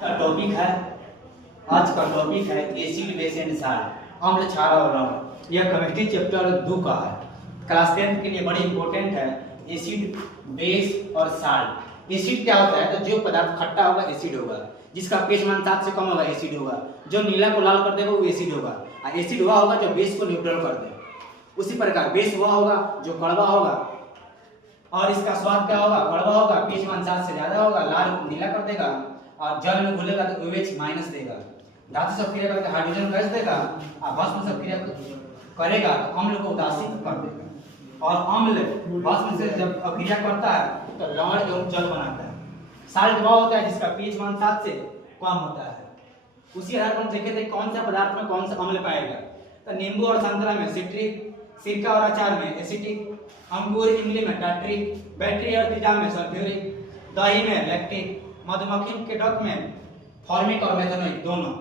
का टॉपिक है आज का टॉपिक है एसिड बेस एंड साल्ट अम्ल क्षार और लवण। यह केमिस्ट्री चैप्टर 2 का है। क्लास 10 के लिए बड़ी इंपॉर्टेंट है एसिड बेस और साल्ट। एसिड क्या होता है? तो जो पदार्थ खट्टा होगा एसिड होगा, जिसका pH मान 7 से कम होगा एसिड होगा, जो नीला को लाल कर देगा वो एसिड होगा। और एसिड वह होगा जो बेस को न्यूट्रल कर दे। उसी प्रकार बेस वह होगा जो कड़वा होगा और इसका स्वाद क्या होगा? कड़वा होगा, pH मान 7 से ज्यादा होगा, लाल को नीला कर देगा और जल में घुलेगा तो OH माइनस देगा। धातु से क्रिया करके हाइड्रोजन गैस देगा और भस्म से क्रिया करेगा तो अम्ल को उदासीन कर देगा। और अम्ल भस्म से जब क्रिया करता है तो लवण एवं जल बनाता है। साल्ट वह होता है जिसका pH मान 7 से कम होता है। उसी आधार पर देखे थे कौन सा पदार्थ में कौन सा अम्ल पाएगा। तो नींबू और संतरा में सिट्रिक, सिरका और अचार में एसिटिक, अंगूर इमली में टार्ट्रिक, बैटरी और तेजाब में सल्फ्यूरिक, दही में लैक्टिक, मधुमक्खी के डक में फॉर्मिक और मेथनोइक दोनों,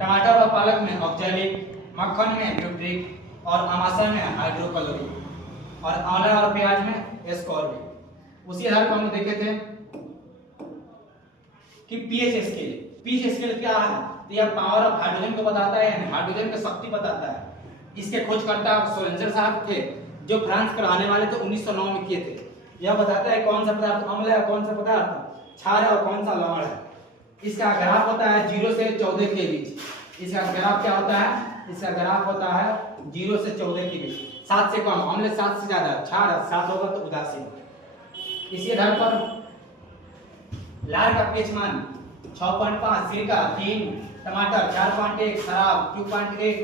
टमाटर और पालक में ऑक्सैलिक, मक्खन में न्यूट्रिक और अमाशय में हाइड्रोक्लोरिक और आंवला और प्याज में एस्कॉर्बिक। उसी आधार पर हम देखे थे कि पीएच स्केल क्या है? तो यह पावर ऑफ हाइड्रोजन को बताता है, यानी हाइड्रोजन की शक्ति बताता है। इसके खोजकर्ता सोलेंजर साहब थे जो फ्रांस के रहने वाले थे, 1909 में किए थे। यह बताता है कौन सा पदार्थ अम्ल है, कौन सा पदार्थ क्षार है और कौन सा लवण है। इसका ग्राफ होता है 0 से 14 के बीच। इसका ग्राफ क्या होता है? इसका ग्राफ होता है 0 से 14 के बीच। 7 से कम अम्ल, 7 से ज्यादा क्षार, 7 होगा तो उदासीन। इसी आधार पर लाल का pH मान 6.5, सिरका 3, टमाटर 4.1, शराब 2.1,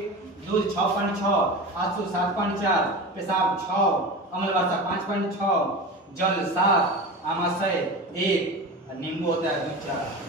दूध 6.6, आंसू 7.4, पेशाब 6, अम्ल वर्षा 5.6, जल 7, आमाशय 1, नींबू होता है 2-4।